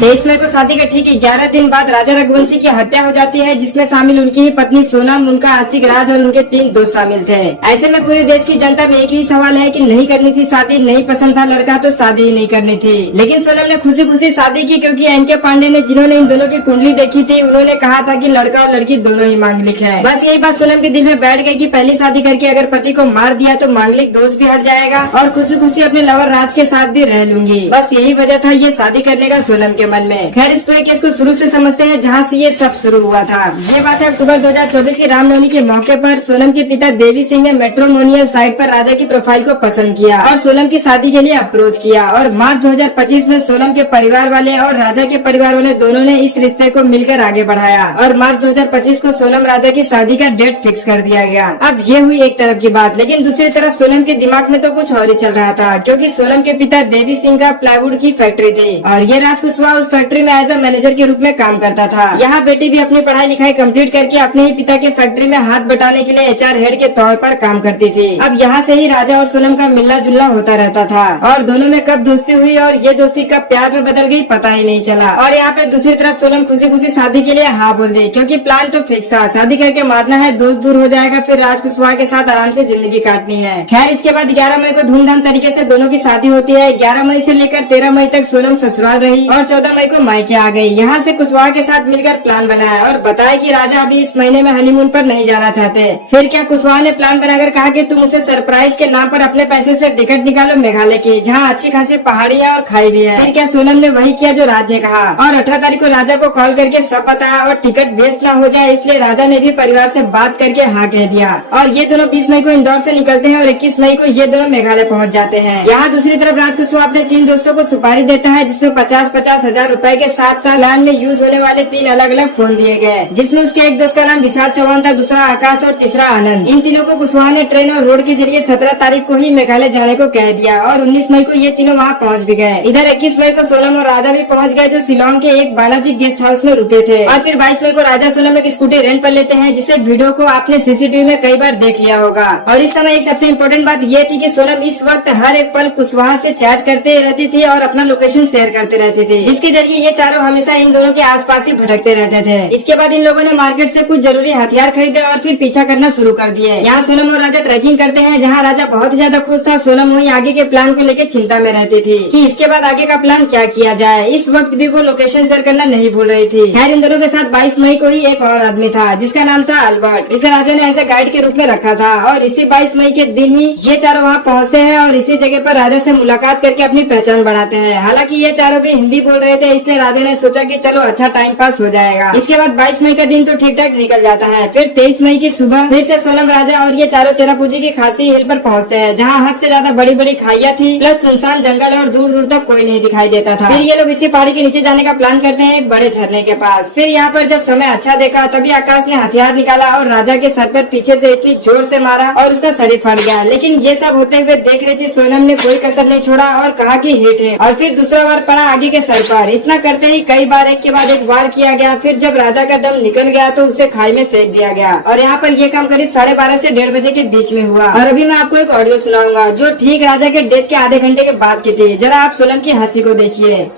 23 मई को शादी के ठीक 11 दिन बाद राजा रघुवंशी की हत्या हो जाती है, जिसमें शामिल उनकी ही पत्नी सोनम, उनका आशिक राज और उनके 3 दोस्त शामिल थे। ऐसे में पूरे देश की जनता में एक ही सवाल है कि नहीं करनी थी शादी, नहीं पसंद था लड़का तो शादी ही नहीं करनी थी। लेकिन सोनम ने खुशी खुशी शादी की, क्योंकि एनके पांडे ने, जिन्होंने इन दोनों की कुंडली देखी थी, उन्होंने कहा था कि लड़का और लड़की दोनों ही मांगलिक है। बस यही बात सोनम के दिल में बैठ गई कि पहली शादी करके अगर पति को मार दिया तो मांगलिक दोष भी हट जाएगा और खुशी खुशी अपने लवर राज के साथ भी रह लूंगी। बस यही वजह था ये शादी करने का सोनम के मन में। खैर, इस पूरे केस को शुरू से समझते हैं जहाँ से ये सब शुरू हुआ था। ये बात है अक्टूबर 2024 की रामनवमी के मौके पर सोनम के पिता देवी सिंह ने मैट्रिमोनियल साइट पर राजा की प्रोफाइल को पसंद किया और सोनम की शादी के लिए अप्रोच किया। और मार्च 2025 में सोनम के परिवार वाले और राजा के परिवार वाले दोनों ने इस रिश्ते को मिलकर आगे बढ़ाया और मार्च 2025 को सोनम राजा की शादी का डेट फिक्स कर दिया गया। अब ये हुई एक तरफ की बात, लेकिन दूसरी तरफ सोनम के दिमाग में तो कुछ और ही चल रहा था, क्योंकि सोनम के पिता देवी सिंह का प्लाईवुड की फैक्ट्री थी और ये राज कुशवाहा उस फैक्ट्री में एज अ मैनेजर के रूप में काम करता था। यहाँ बेटी भी अपनी पढ़ाई लिखाई कंप्लीट करके अपने ही पिता के फैक्ट्री में हाथ बटाने के लिए एचआर हेड के तौर पर काम करती थी। अब यहाँ से ही राजा और सोनम का मिलना जुलना होता रहता था और दोनों में कब दोस्ती हुई और ये दोस्ती कब प्यार में बदल गई पता ही नहीं चला। और यहाँ पे दूसरी तरफ सोनम खुशी खुशी शादी के लिए हाँ बोल दी, क्योंकि प्लान तो फिक्स था, शादी करके मारना है, दोस्त दूर हो जाएगा, फिर राज कुशवाहा के साथ आराम से जिंदगी काटनी है। खैर, इसके बाद 11 मई को धूमधाम तरीके से दोनों की शादी होती है। 11 मई से लेकर 13 मई तक सोनम ससुराल रही और 14 मई को मायके आ गई। यहाँ से कुशवाहा के साथ मिलकर प्लान बनाया और बताया कि राजा अभी इस महीने में हनीमून पर नहीं जाना चाहते। फिर क्या कुशवाहा ने प्लान बनाकर कहा कि तुम उसे सरप्राइज के नाम पर अपने पैसे से टिकट निकालो मेघालय की, जहाँ अच्छी खासी पहाड़ियाँ और खाई भी है। फिर क्या सोनम ने वही किया जो राज ने कहा और 18 तारीख को राजा को कॉल करके सब बताया और टिकट वेस्ट न हो जाए इसलिए राजा ने भी परिवार से बात करके हाँ कह दिया। और ये दोनों 20 मई को इंदौर से निकलते हैं और 21 मई को ये दोनों मेघालय पहुँच जाते हैं। यहाँ दूसरी तरफ राज कुशवाहा अपने 3 दोस्तों को सुपारी देता है, जिसमें 50-50 हजार रूपए के साथ प्लान में यूज होने वाले 3 अलग अलग फोन दिए गए, जिसमें उसके एक दोस्त का नाम विशाल चौहान था, दूसरा आकाश और तीसरा आनंद। इन तीनों को कुशवाहा ने ट्रेन और रोड के जरिए 17 तारीख को ही मेघालय जाने को कह दिया और 19 मई को ये तीनों वहाँ पहुँच भी गए। इधर 21 मई को सोनम और राजा भी पहुँच गए, जो शिलोंग के एक बालाजी गेस्ट हाउस में रुके थे। और फिर 22 मई को राजा सोनम एक स्कूटी रेंट पर लेते हैं, जिसे वीडियो को आपने सीसीटीवी में कई बार देख लिया होगा। और इस समय एक सबसे इम्पोर्टेंट बात ये थी कि सोनम इस वक्त हर एक पल कुशवाहा से चैट करते रहती थी और अपना लोकेशन शेयर करते रहती थी, जिसके जरिए ये चारों हमेशा इन दोनों के आसपास ही भटकते रहते थे। इसके बाद इन लोगों ने मार्केट से कुछ जरूरी हथियार खरीदे और फिर पीछा करना शुरू कर दिए। यहाँ सोनम और राजा ट्रैकिंग करते हैं, जहाँ राजा बहुत ज्यादा खुश था। सोनम वहीं आगे के प्लान को लेकर चिंता में रहती थी कि इसके बाद आगे का प्लान क्या किया जाए। इस वक्त भी वो लोकेशन शेयर करना नहीं भूल रही थी। खैर, इन दोनों के साथ 22 मई को ही एक और आदमी था, जिसका नाम था अल्बर्ट, जिसे राजा ने ऐसे गाइड के रूप में रखा था। और इसी 22 मई के दिन ही ये चारों वहाँ पहुँचते हैं और इसी जगह पर राजा से मुलाकात करके अपनी पहचान बढ़ाते हैं। हालांकि ये चारों भी हिंदी बोल रहे थे, इसलिए राजा ने सोचा कि चलो अच्छा टाइम पास हो जाएगा। इसके बाद 22 मई का दिन तो ठीक ठाक निकल जाता है। फिर 23 मई की सुबह फिर से सोनम, राजा और ये चारों चेरापूंजी की खासी हिल पर पहुँचते हैं, जहाँ हद से ज्यादा बड़ी बड़ी खाइयाँ थी, प्लस सुनसान जंगल और दूर दूर तक कोई नहीं दिखाई देता था। फिर ये लोग इसी पहाड़ी के नीचे जाने का प्लान करते हैं, एक बड़े झरने के पास। फिर यहाँ पर जब समय अच्छा देखा, तभी आकाश ने हथियार निकाला और राजा के सर पर पीछे से इतनी जोर से मारा और उसका शरीर फट गया। लेकिन ये सब होते हुए देख रही थी सोनम ने कोई कसर नहीं छोड़ा और कहा कि हिट है। और फिर दूसरा वार पड़ा आगे के सर पर। इतना करते ही कई बार एक के बाद एक वार किया गया। फिर जब राजा का दम निकल गया तो उसे खाई में फेंक दिया गया। और यहाँ पर ये काम करीब 12:30 से 1:30 बजे के बीच में हुआ। और अभी मैं आपको एक ऑडियो सुनाऊंगा जो ठीक राजा के डेथ के आधे घंटे के बाद की थी। जरा आप सोनम की हंसी को देखिए।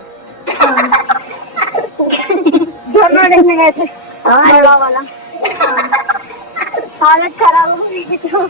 देखने गए थे वाला हालत खराब हो गई तो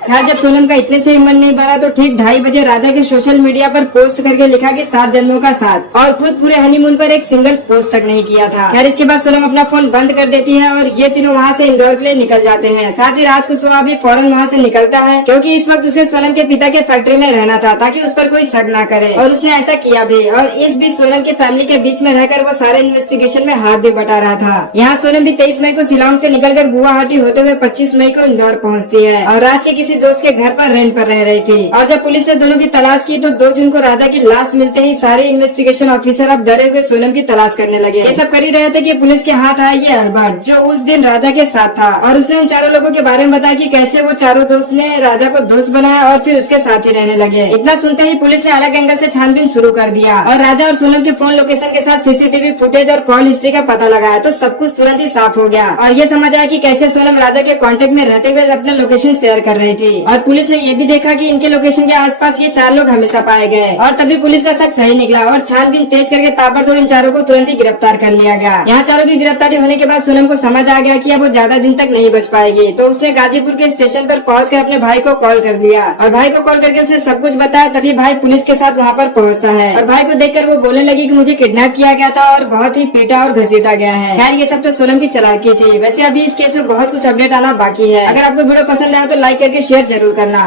खैर, जब सोनम का इतने से ही मन नहीं भरा तो ठीक 2:30 बजे राजा के सोशल मीडिया पर पोस्ट करके लिखा कि 7 जन्मों का साथ, और खुद पूरे हनीमून पर एक सिंगल पोस्ट तक नहीं किया था। खैर, इसके बाद सोनम अपना फोन बंद कर देती है और ये तीनों वहाँ से इंदौर के लिए निकल जाते हैं। साथ ही राज कुशवाहा भी फौरन वहाँ से निकलता है, क्योंकि इस वक्त उसे सोनम के पिता के फैक्ट्री में रहना था, ताकि उस पर कोई शक न करे। और उसने ऐसा किया भी। और इस बीच सोनम की फैमिली के बीच में रहकर वो सारे इन्वेस्टिगेशन में हाथ भी बटा रहा था। यहाँ सोनम भी 23 मई को शिलोंग से निकलकर गुवाहाटी होते हुए 25 मई को इंदौर पहुँचती है और राज के किसी दोस्त के घर पर रेंट पर रह रही थी। और जब पुलिस ने दोनों की तलाश की तो 2 जून को राजा की लाश मिलते ही सारे इन्वेस्टिगेशन ऑफिसर अब डरे हुए सोनम की तलाश करने लगे। ये सब कर ही रहे थे कि पुलिस के हाथ आया ये अल्बर्ट, जो उस दिन राजा के साथ था। और उसने उन चारों लोगों के बारे में बताया कि कैसे वो चारों दोस्त ने राजा को दोस्त बनाया और फिर उसके साथ ही रहने लगे। इतना सुनते ही पुलिस ने अलग एंगल से छानबीन शुरू कर दिया और राजा और सोनम के फोन लोकेशन के साथ सीसीटीवी फुटेज और कॉल हिस्ट्री का पता लगाया तो सब कुछ तुरंत ही साफ हो गया। और ये समझ आया कि कैसे सोनम राजा के कांटेक्ट में रहते हुए अपना लोकेशन शेयर कर रही थी। से। और पुलिस ने ये भी देखा कि इनके लोकेशन के आसपास ये 4 लोग हमेशा पाए गए और तभी पुलिस का शक सही निकला और छानबीन तेज करके ताबड़तोड़ इन चारों को तुरंत ही गिरफ्तार कर लिया गया। यहाँ चारों की गिरफ्तारी होने के बाद सोनम को समझ आ गया कि अब वो ज्यादा दिन तक नहीं बच पाएगी, तो उसने गाजीपुर के स्टेशन पर पहुंचकर अपने भाई को कॉल कर दिया और भाई को कॉल करके उसने सब कुछ बताया। तभी भाई पुलिस के साथ वहाँ पर पहुँचता है और भाई को देखकर वो बोलने लगी कि मुझे किडनैप किया गया था और बहुत ही पीटा और घसीटा गया है। खैर ये सब तो सोनम की चालाकी थी। वैसे अभी इस केस में बहुत कुछ अपडेट आना बाकी है। अगर आपको वीडियो पसंद आया तो लाइक करके शेयर जरूर करना।